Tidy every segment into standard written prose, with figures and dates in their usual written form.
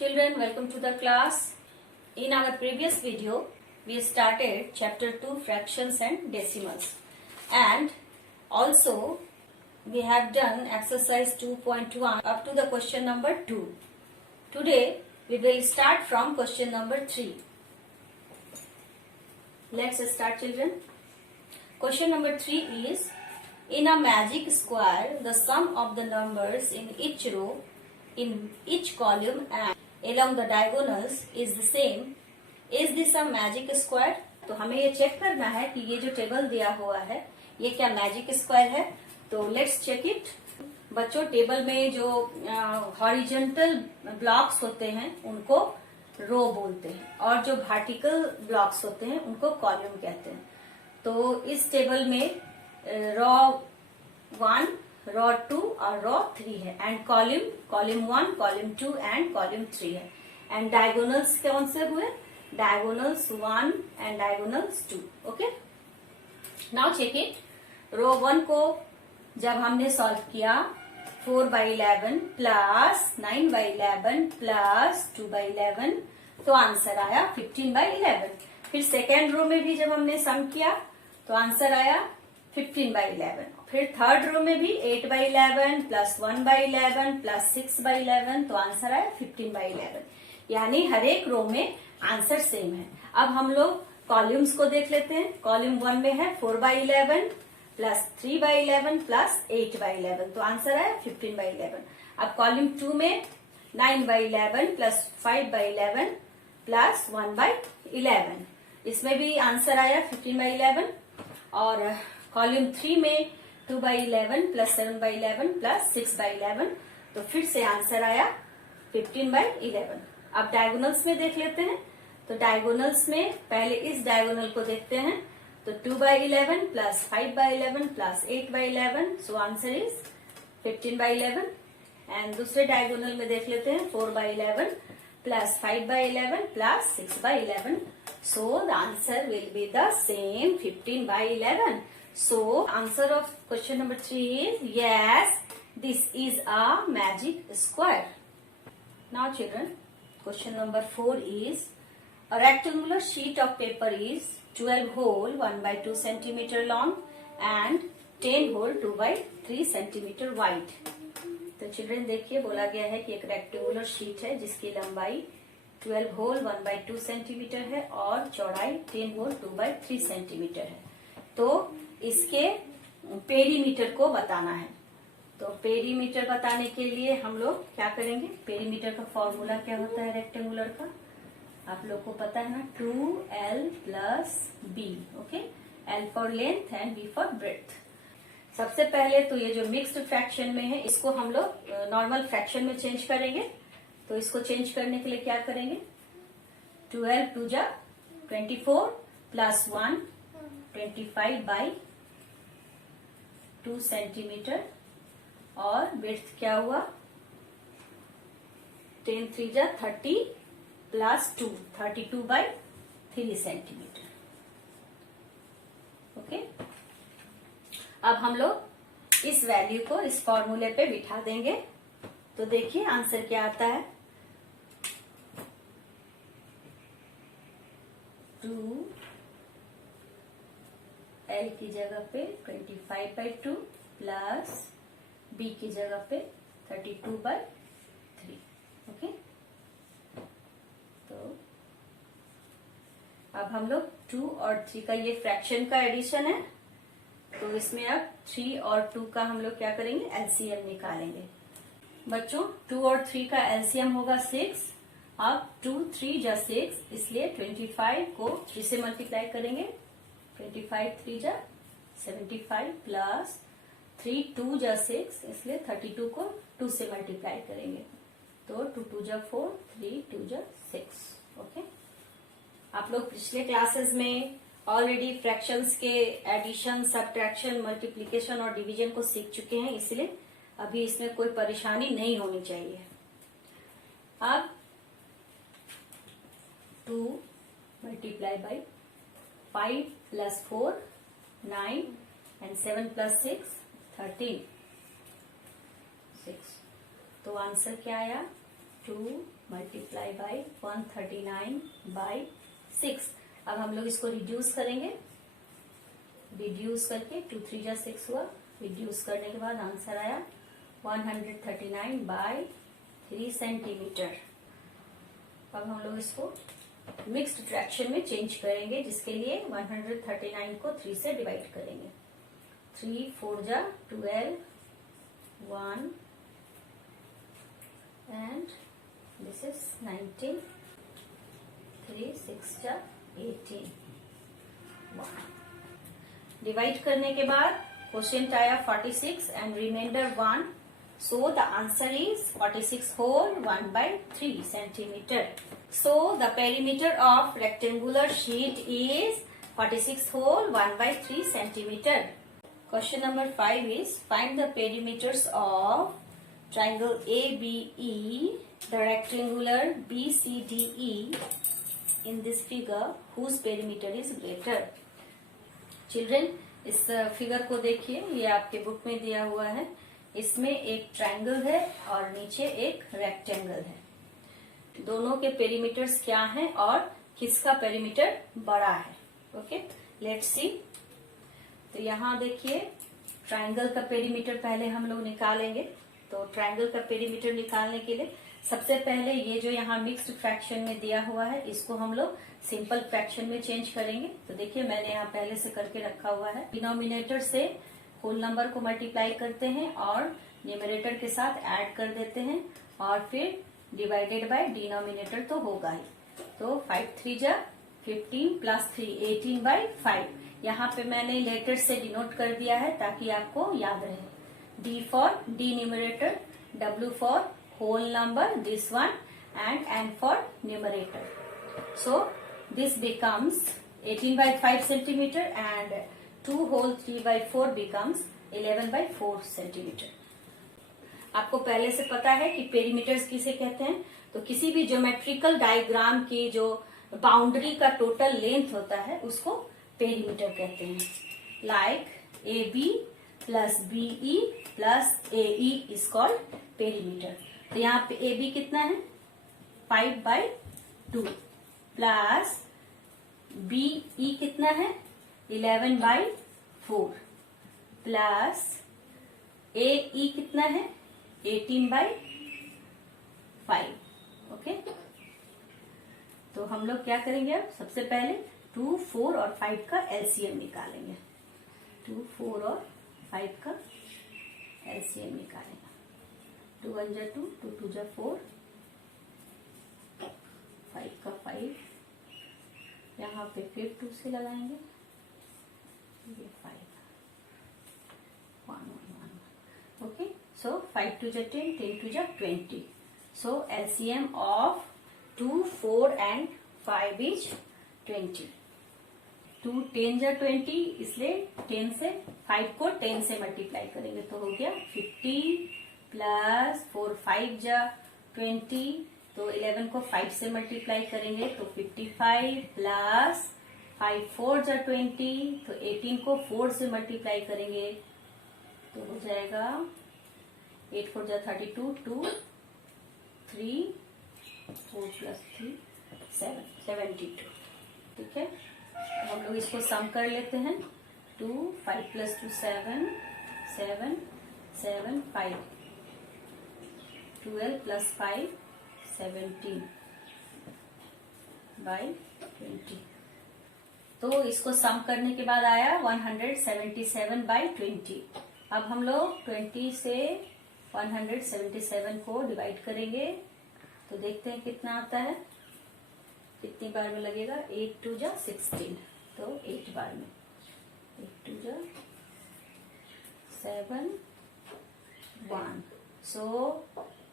Children, welcome to the class. In our previous video, we started chapter 2 fractions and decimals, and also we have done exercise 2.1 up to the question number 2. Today we will start from question number 3. Let's start, children. Question number 3 is, in a magic square, the sum of the numbers in each row, in each column and along the diagonals is the same. Is this a magic square? तो हमें ये check करना है कि ये जो table दिया हुआ है ये क्या मैजिक स्क्वायर है. तो लेट्स चेक इट. बच्चों, टेबल में जो हॉरिजॉन्टल ब्लॉक्स होते हैं उनको रो बोलते हैं और जो वर्टिकल ब्लॉक्स होते हैं उनको कॉलम कहते हैं. तो इस टेबल में रो 1, रो 2 और रो 3 है and column 1, column 2 and column 3 है. एंड डायगोनल्स कौन से हुए? Diagonals 1 and diagonals 2. Okay, now check it. Row 1 को जब हमने सॉल्व किया 4/11 प्लस 9/11 प्लस 2/11 तो आंसर आया 15/11. फिर सेकेंड रो में भी जब हमने सम किया तो आंसर आया 15/11. फिर थर्ड रो में भी 8/11 प्लस 1/11 प्लस 6/11 तो आंसर आया 15/11. यानी हर एक रो में आंसर सेम है. अब हम लोग कॉलम्स को देख लेते हैं. कॉलम 1 में है 4/11 प्लस 3/11 प्लस 8/11 तो आंसर आया 15/11. अब कॉलम 2 में 9/11 प्लस 5/11 प्लस 1/11 इसमें भी आंसर आया 15/11. और कॉलम 3 में 2/11 प्लस 7/11 प्लस 6/11 तो फिर से आंसर आया 15/11. अब डायगोनल्स में देख लेते हैं. तो डायगोनल्स में पहले इस डायगोनल को देखते हैं. तो 2/11 plus 5/11 plus 8/11 so answer is 15/11. And दूसरे डायगोनल में देख लेते हैं 4/11 plus 5/11 plus 6/11 so the answer will be the same 15/11. So answer of question number 3 is yes, this is a magic square. Now children, question number 4 is, a rectangular sheet of paper is 12 hole 1/2 centimeter long and 10 hole 2/3 centimeter wide. तो children देखिए, बोला गया है कि एक rectangular sheet है जिसकी लंबाई 12 होल 1/2 सेंटीमीटर है और चौड़ाई 10 होल 2/3 सेंटीमीटर है. तो इसके पेरीमीटर को बताना है. तो पेरीमीटर बताने के लिए हम लोग क्या करेंगे? पेरीमीटर का फॉर्मूला क्या होता है रेक्टेंगुलर का? आप लोग को पता है ना, 2L plus B. Okay, L for length and B for breadth. सबसे पहले तो ये जो मिक्स्ड फ्रैक्शन में है इसको हम लोग नॉर्मल फ्रैक्शन में चेंज करेंगे. तो इसको चेंज करने के लिए क्या करेंगे? 12 2 जा 24 प्लस 1 25/2 सेंटीमीटर और विड्थ क्या हुआ? 10 3 जा 30 प्लस 2 32/3 सेंटीमीटर. ओके, अब हम लोग इस वैल्यू को इस फॉर्मूले पे बिठा देंगे. तो देखिए आंसर क्या आता है. 2L की जगह पे 25/2 प्लस B की जगह पे 32/3. ओके, तो अब हम लोग 2 और 3 का ये फ्रैक्शन का एडिशन है. तो इसमें अब 3 और 2 का हम लोग क्या करेंगे? एलसीएम निकालेंगे. बच्चों, 2 और 3 का एलसीएम होगा 6. अब 2 3 जा 6 इसलिए 25 को 3 से मल्टीप्लाई करेंगे. 25 3 जा 75 प्लस 3 2 जा 6 इसलिए 32 को 2 से मल्टीप्लाई करेंगे. तो 2 2 जा 4 3 2 जा 6. ओके, आप लोग पिछले क्लासेस में ऑलरेडी फ्रैक्शंस के एडिशन, सब्ट्रैक्शन, मल्टीप्लीकेशन और डिवीजन को सीख चुके हैं, इसलिए अभी इसमें कोई परेशानी नहीं होनी चाहिए. अब 2 multiply by 5 plus 4 9 and 7 plus 6 13 6. तो आंसर क्या आया? 2 मल्टीप्लाई बाई 139/6। अब हम लोग इसको रिड्यूस करेंगे। रिड्यूस करके 2 3 जा 6 हुआ। रिड्यूस करने के बाद आंसर आया 139/3 सेंटीमीटर। अब हम लोग इसको मिक्स्ड फ्रैक्शन में चेंज करेंगे, जिसके लिए 139 को 3 से डिवाइड करेंगे। 3 4 जा 12, 1 एंड दिस इज 19, 3 6 जा 18, 1। डिवाइड करने के बाद क्वोशिएंट आया 46 and reminder 1, so the answer is 46 whole 1/3 centimeter. So the perimeter of rectangular sheet is 46 whole 1/3 centimeter. Question number 5 is find the perimeters of triangle ABE, the rectangular BCDE in this figure whose perimeter is greater. Children, इस figure को देखिए, ये आपके book में दिया हुआ है। इसमें एक ट्रायंगल है और नीचे एक रेक्टेंगल है। दोनों के पेरीमीटर्स क्या हैं और किसका पेरीमीटर बड़ा है। Okay, let's see. तो यहाँ देखिए, ट्रायंगल का पेरीमीटर पहले हम लोग निकालेंगे। तो ट्रायंगल का पेरीमीटर निकालने के लिए सबसे पहले ये जो यहाँ मिक्स्ड फ्रैक्शन में दिया हुआ है, इसको हम लोग सिंपल फ्रैक्शन में चेंज करेंगे। तो देखिए, मैंने यहाँ पहले से करके रखा हुआ है। डिनोमिनेटर से होल नंबर को मल्टीप्लाई करते हैं और न्यूमरेटर के साथ ऐड कर देते हैं और फिर डिवाइडेड बाय डिनोमिनेटर तो होगा ही। तो 5 3 जा 15 प्लस 3 18/5। यहाँ पे मैंने लेटर से डिनोट कर दिया है ताकि आपको याद रहे। D for denominator, W for whole number this one and N for numerator. So this becomes 18/5 centimetre and 2 whole 3/4 becomes 11/4 centimetre. आपको पहले से पता है कि पेरीमीटर्स किसे कहते हैं। तो किसी भी ज्योमेट्रिकल डायग्राम की जो बाउंड्री का टोटल लेंथ होता है उसको पेरीमीटर कहते हैं। Like AB plus BE plus AE is called perimeter. तो यहाँ पे AB कितना है 5/2 प्लस BE कितना है 11/4 प्लस AE कितना है 18/5। ओके, तो हम लोग क्या करेंगे, अब सबसे पहले 2 4 और 5 का एलसीएम निकालेंगे। 2 4 और 5 का एलसीएम निकालेंगे। 2 1 जा 2, 2 2 जा 4, 5 का 5, यहाँ पे फिर 2 से लगाएंगे। ये 5 1 1 1। ओके, सो 5 2 जा 10, 10 2 जा 20। सो एलसीएम ऑफ 2 4 एंड 5 इज 20। 2 10 जा 20, इसलिए 10 से 5 को 10 से मल्टीप्लाई करेंगे तो हो गया 50 प्लस 4 5 जा 20, तो 11 को 5 से मल्टीप्लाई करेंगे तो 55 प्लस 5 4 जा 20, तो 18 को 4 से मल्टीप्लाई करेंगे तो हो जाएगा 8 4 जा 32, 2 3 4 प्लस 3 7 72। ठीक है, हम लोग इसको सम कर लेते हैं। 2 5 प्लस 2 7 7 7 5 12 प्लस 5 17/20। तो इसको सम करने के बाद आया 177/20। अब हम लोग 20 से 177 को डिवाइड करेंगे तो देखते हैं कितना आता है, कितनी बार में लगेगा। 8 2 जा 16, तो 8 बार में 8 2 जा 7 1। सो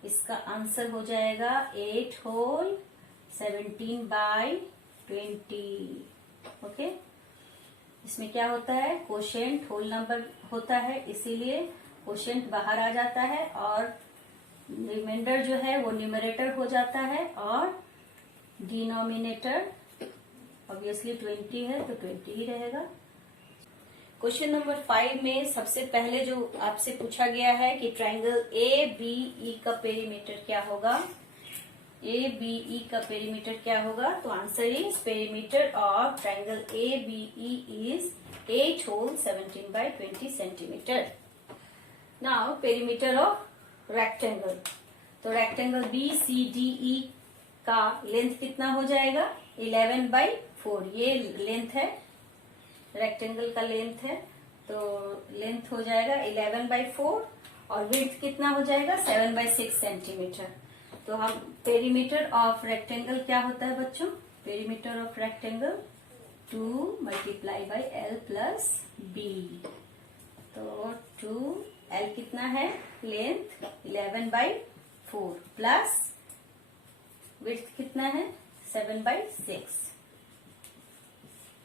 इसका आंसर हो जाएगा 8 होल 17/20। ओके, इसमें क्या होता है, क्वोशिएंट होल नंबर होता है, इसीलिए क्वोशिएंट बाहर आ जाता है और रिमाइंडर जो है वो न्यूमरेटर हो जाता है और डिनोमिनेटर ऑब्वियसली 20 है तो 20 ही रहेगा। क्वेश्चन नंबर 5 में सबसे पहले जो आपसे पूछा गया है कि ट्रायंगल ABE का पेरीमीटर क्या होगा। ए बी ई का पेरीमीटर क्या होगा? तो answer is perimeter of triangle A B E is 8 whole 17 by 20 centimetre. Now perimeter of rectangle. तो rectangle B C D E का लेंथ कितना हो जाएगा? 11/4. ये लेंथ है, रेक्टेंगल का लेंथ है, तो लेंथ हो जाएगा 11/4 और विड्थ कितना हो जाएगा? 7/6 सेंटीमीटर. तो हम पेरीमीटर ऑफ रेक्टेंगल क्या होता है बच्चों? Perimeter of rectangle 2 × L + B. तो 2L कितना है? लेंथ 11/4 प्लस विड्थ कितना है? 7/6.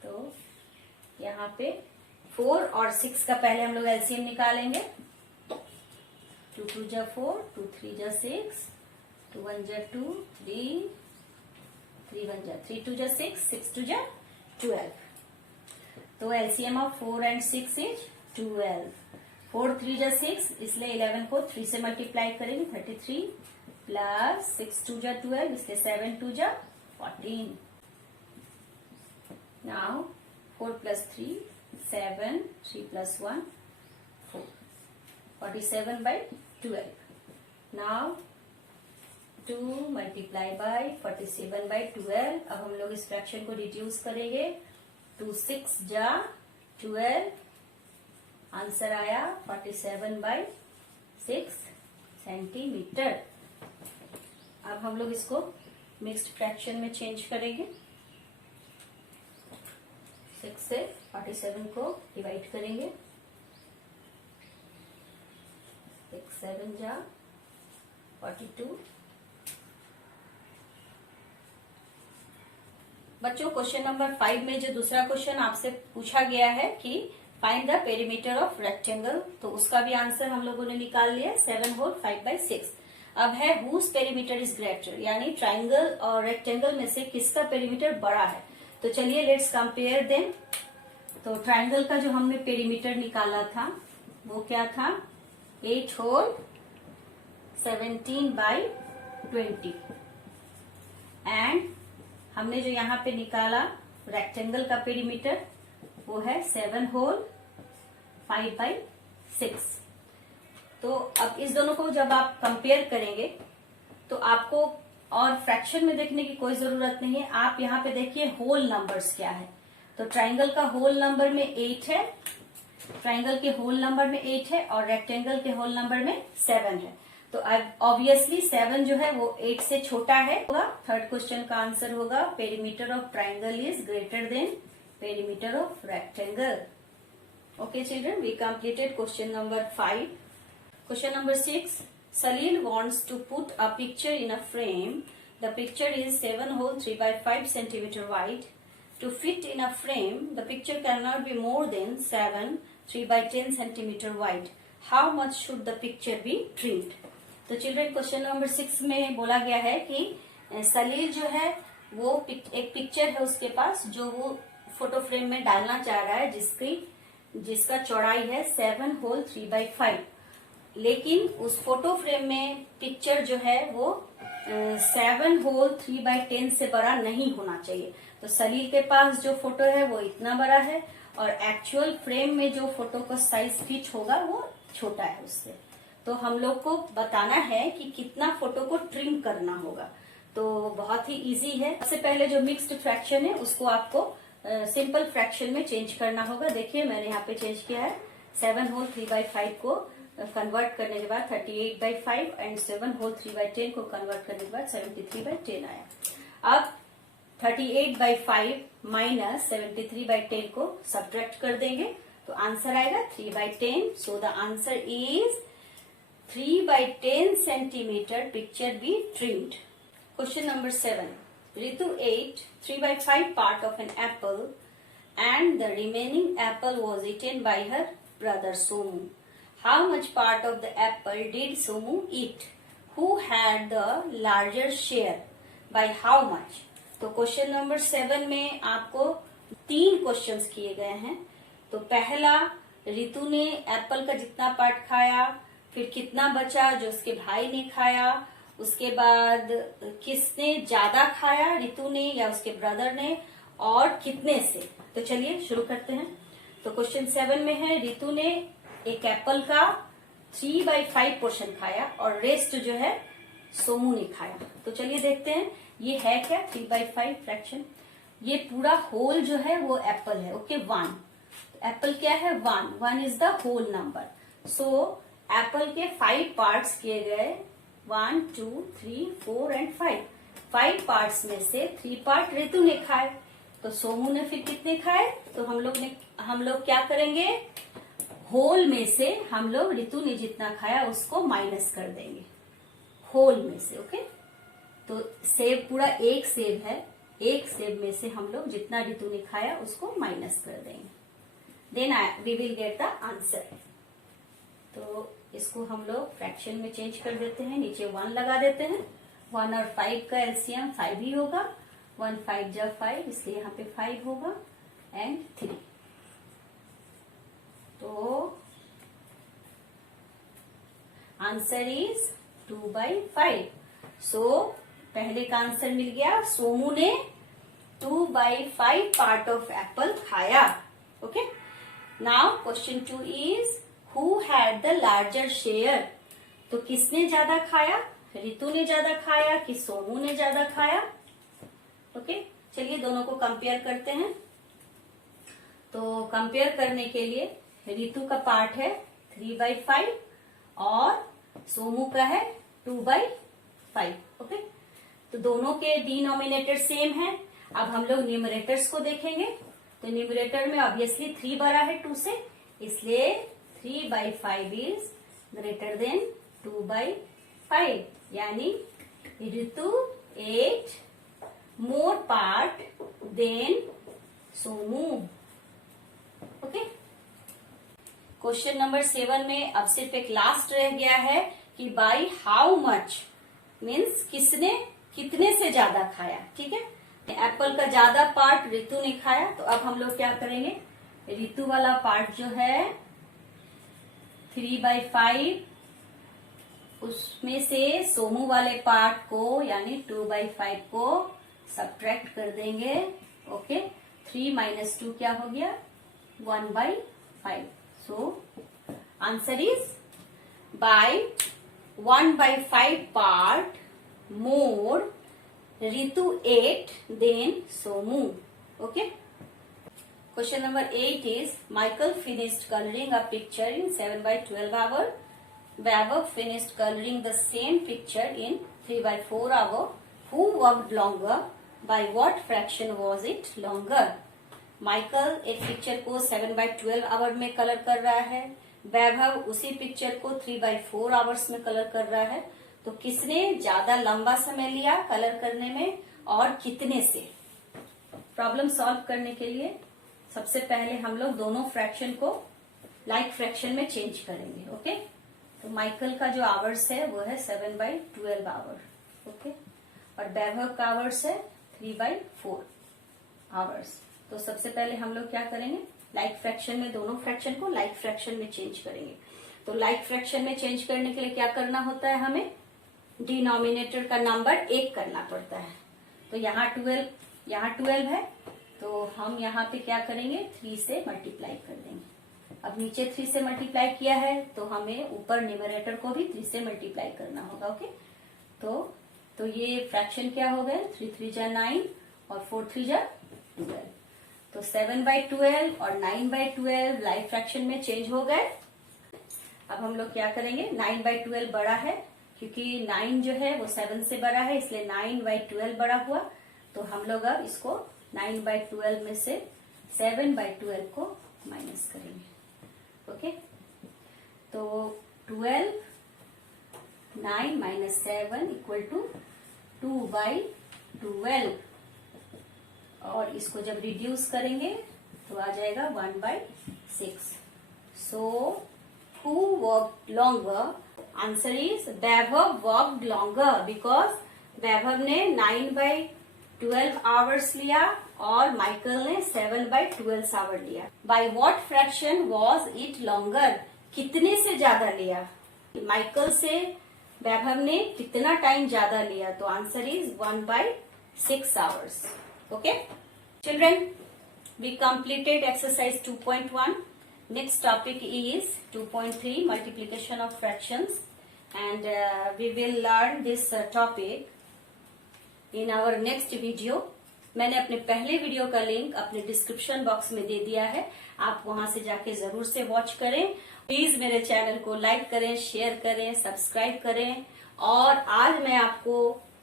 तो यहाँ पे 4 और 6 का पहले हम लोग एलसीएम निकालेंगे. 2 2 जा 4, 2 3 जा 6, 2 1 जा 2, 3 3 1 जा 3 2 जा 6, 6 2 जा 12. तो एलसीएम ऑफ 4 and 6 इज 12. 4 3 जा 6, इसलिए 11 को 3 से मल्टीप्लाई करेंगे 33 प्लस 6 2 जा 12, इसलिए 7 2 जा 14. नाउ 4 + 3 7, 3 + 1 4, 47/12. Now 2 × 47/12. अब हम लोग इस फ्रैक्शन को रिड्यूस करेंगे. 2 6 जा 12, आंसर आया 47/6 सेंटीमीटर. अब हम लोग इसको मिक्स्ड फ्रैक्शन में चेंज करेंगे. 6 से 47 को डिवाइड करेंगे. 6 7 जा 42. बच्चों क्वेश्चन नंबर 5 में जो दूसरा क्वेश्चन आपसे पूछा गया है कि find the perimeter of rectangle, तो उसका भी आंसर हम लोगों ने निकाल लिया. 7 होल 5/6. अब है हुज पेरीमीटर इज ग्रेटर, यानी ट्राइंगल और रेक्टेंगल में से किसका पेरीमीटर बड़ा है. तो चलिए लेट्स कंपेयर देम. तो ट्राइंगल का जो हमने पेरीमीटर निकाला था वो क्या था? 8 होल 17/20. एंड हमने जो यहाँ पे निकाला रेक्टेंगल का पेरीमीटर वो है 7 होल 5/6. तो अब इस दोनों को जब आप कंपेयर करेंगे तो आपको और फ्रैक्शन में देखने की कोई जरूरत नहीं है. आप यहाँ पे देखिए होल नंबर्स क्या है. तो ट्राइंगल का होल नंबर में 8 है, ट्राइंगल के होल नंबर में 8 है और रेक्टेंगल के होल नंबर में 7 है. तो ऑब्वियसली 7 जो है वो 8 से छोटा है. थर्ड क्वेश्चन का आंसर होगा perimeter of triangle is greater than perimeter of rectangle. Okay children, we completed question number 5. Question number 6. Salil wants to put a picture in a frame. The picture is 7 whole 3/5 centimeter wide. To fit in a frame, the picture cannot be more than 7 3/10 centimeter wide. How much should the picture be trimmed? तो children question number 6 में बोला गया है कि सलील जो है वो एक पिक्चर है उसके पास जो वो फोटो फ्रेम में डालना चाह रहा है जिसका चौड़ाई है 7 होल 3/5. लेकिन उस फोटो फ्रेम में पिक्चर जो है वो 7 होल 3/10 से बड़ा नहीं होना चाहिए. तो सलील के पास जो फोटो है वो इतना बड़ा है और एक्चुअल फ्रेम में जो फोटो का साइज फिट होगा वो छोटा है उससे. तो हम लोग को बताना है कि कितना फोटो को ट्रिम करना होगा. तो बहुत ही इजी है. सबसे पहले जो मिक्स्ड फ्रैक्शन है उसको आपको सिंपल फ्रैक्शन में चेंज करना होगा. देखिए मैंने यहाँ पे चेंज किया है. 7 होल 3/5 को कन्वर्ट करने के बाद 38/5 एंड 7 होल 3/10 को कन्वर्ट करने के बाद 73/10 आया. अब 38/5 माइनस 73/10 को सब्ट्रैक्ट कर देंगे तो आंसर आएगा 3/10. So the answer is 3/10 centimetre picture be trimmed. Question number 7. Ritu ate 3/5 part of an apple and the remaining apple was eaten by her brother Somu. How much part of the apple did Somu eat? Who had the larger share? By how much? तो question number 7 में आपको 3 questions किए गए हैं. तो पहला, रितु ने Apple का जितना पार्ट खाया, फिर कितना बचा जो उसके भाई ने खाया, उसके बाद किसने ज्यादा खाया, रितु ने या उसके ब्रदर ने, और कितने से। तो चलिए शुरू करते हैं। तो क्वेश्चन 7 में है रितु ने एक एप्पल का 3/5 पोर्शन खाया और रेस्ट जो है सोमू ने खाया। तो चलिए देखते हैं ये है क्या 3/5 फ्रैक्शन। ये पूरा होल जो है वो एप्पल है। ओके 1 एप्पल क्या है 1 is the whole number. So apple के 5 पार्ट्स किए गए 1 2 3 4 एंड 5 पार्ट्स में से 3 पार्ट रितु ने खाए। तो सोमू ने फिर कितने खाए। तो हम लोग क्या करेंगे, होल में से हम लोग रितु ने जितना खाया उसको माइनस कर देंगे होल में से। ओके तो सेब पूरा एक सेब है, एक सेब में से हम लोग जितना रितु ने खाया उसको माइनस कर देंगे। Then we will get the answer. तो इसको हम लोग फ्रैक्शन में चेंज कर देते हैं, नीचे 1 लगा देते हैं। 1 और 5 का एलसीएम 5 ही होगा। 1 5 जा 5, इसलिए यहाँ पे 5 होगा एंड 3। तो आंसर इज 2/5। सो पहले का आंसर मिल गया, सोमू ने 2/5 पार्ट ऑफ एप्पल खाया। Okay now question 2 is who had the larger share. तो किसने ज्यादा खाया, रितु ने ज्यादा खाया कि सोमू ने ज्यादा खाया। ओके चलिए दोनों को कंपेयर करते हैं। तो कंपेयर करने के लिए रितु का पार्ट है 3/5 और सोमू का है 2/5। ओके तो दोनों के डिनोमिनेटर सेम है। अब हम लोग न्यूमरेटर्स को देखेंगे। तो न्यूमरेटर में ऑब्वियसली 3 बड़ा है 2 से, इसलिए 3/5 इज ग्रेटर देन 2/5, यानी Ritu 8 more part than Somu. Okay question number 7 में अब सिर्फ एक लास्ट रह गया है कि बाई हाउ मच, मीन्स किसने कितने से ज्यादा खाया। ठीक है एप्पल का ज्यादा पार्ट रितु ने खाया। तो अब हम लोग क्या करेंगे, रितु वाला पार्ट जो है 3/5 उसमें से सोमू वाले पार्ट को यानी 2/5 को सब्ट्रैक्ट कर देंगे। ओके 3 - 2 क्या हो गया 1/5। So answer is by 1/5 part more Ritu 8 than Somu. Okay question number 8 is Michael finished coloring a picture in 7/12 hour. Vaibhav finished coloring the same picture in 3/4 hour. Who worked longer? By what fraction was it longer? Michael एक picture को 7/12 our में colour कर रहा है, वैभव उसी picture को 3/4 hours में colour कर रहा है। तो किसने ज्यादा लंबा समय लिया कलर करने में और कितने से। प्रॉब्लम सॉल्व करने के लिए सबसे पहले हम लोग दोनों फ्रैक्शन को लाइक फ्रैक्शन में चेंज करेंगे। ओके तो माइकल का जो आवर्स है वो है 7/12 आवर। ओके और वैभव का आवर्स है 3/4 आवर्स। तो सबसे पहले हम लोग क्या करेंगे, लाइक फ्रैक्शन में दोनों फ्रैक्शन को लाइक फ्रैक्शन में चेंज करेंगे। तो लाइक फ्रैक्शन में चेंज करने के लिए क्या करना होता है, हमें डिनोमिनेटर का नंबर 1 करना पड़ता है। तो यहाँ 12 है, तो हम यहाँ पे क्या करेंगे 3 से मल्टीप्लाई कर देंगे। अब नीचे 3 से मल्टीप्लाई किया है तो हमें ऊपर न्यूमरेटर को भी 3 से मल्टीप्लाई करना होगा। ओके तो ये फ्रैक्शन क्या हो गए 3 3 जा 9 और 4 3 जा 12। तो 7/12 और 9/12 लाइक फ्रैक्शन में चेंज हो गए। अब हम लोग क्या करेंगे 9/12 बड़ा है क्योंकि 9 जो है वो 7 से बड़ा है, इसलिए 9/12 बड़ा हुआ। तो हम लोग अब इसको 9/12 में से 7/12 को माइनस करेंगे। ओके तो 12 9 - 7 इक्वल टू 2/12 और इसको जब रिड्यूस करेंगे तो आ जाएगा 1/6। So who worked longer, answer is Vaibhav worked longer because Vaibhav ने 9/12 आवर्स लिया और माइकल ने 7/12 आवर लिया। By what fraction was it longer, कितने से ज्यादा लिया। माइकल से वैभव ने कितना टाइम ज्यादा लिया, तो answer is 1/6 hours. Okay, children, we completed exercise 2.1. Next topic is 2.3, multiplication of fractions, and we will learn this topic in our next video. मैंने अपने पहले वीडियो का लिंक अपने डिस्क्रिप्शन बॉक्स में दे दिया है, आप वहां से जाके जरूर से वॉच करें. प्लीज मेरे चैनल को लाइक करें, शेयर करें, सब्सक्राइब करें. और आज मैं आपको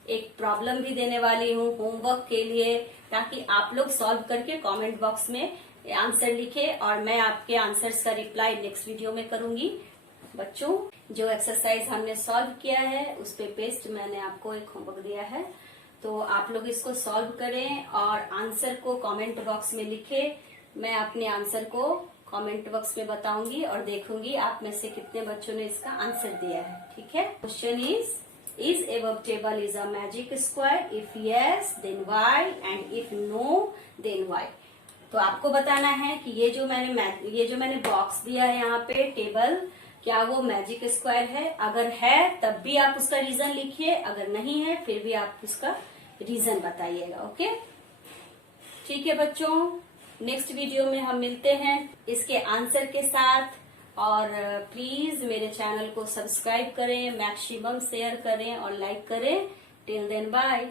एक प्रॉब्लम भी देने वाली हूँ होमवर्क के लिए, ताकि आप लोग सॉल्व करके कमेंट बॉक्स में आंसर लिखें और मैं आपके आंसर्स का रिप्लाई नेक्स्ट वीडियो में करूंगी. बच्चों, जो एक्सरसाइज हमने सॉल्व किया है उस पे पेस्ट मैंने आपको एक होमवर्क दिया है, तो आप लोग इसको सॉल्व करें और आंसर को कमेंट बॉक्स में लिखें. मैं अपने आंसर को कमेंट बॉक्स में बताऊंगी और देखूंगी आप में से कितने बच्चों ने इसका आंसर दिया है. ठीक है. Question is above table is a magic square? If yes, then why? And if no, then why? तो आपको बताना है कि ये जो मैंने बॉक्स दिया है यहाँ पे टेबल, क्या वो मैजिक स्क्वायर है? अगर है तब भी आप उसका रीजन लिखिए, अगर नहीं है फिर भी आप उसका रीजन बताइएगा. ओके, ठीक है बच्चों. नेक्स्ट वीडियो में हम मिलते हैं इसके आंसर के साथ. और प्लीज मेरे चैनल को सब्सक्राइब करें, मैक्सिमम शेयर करें और लाइक करें. Till then bye.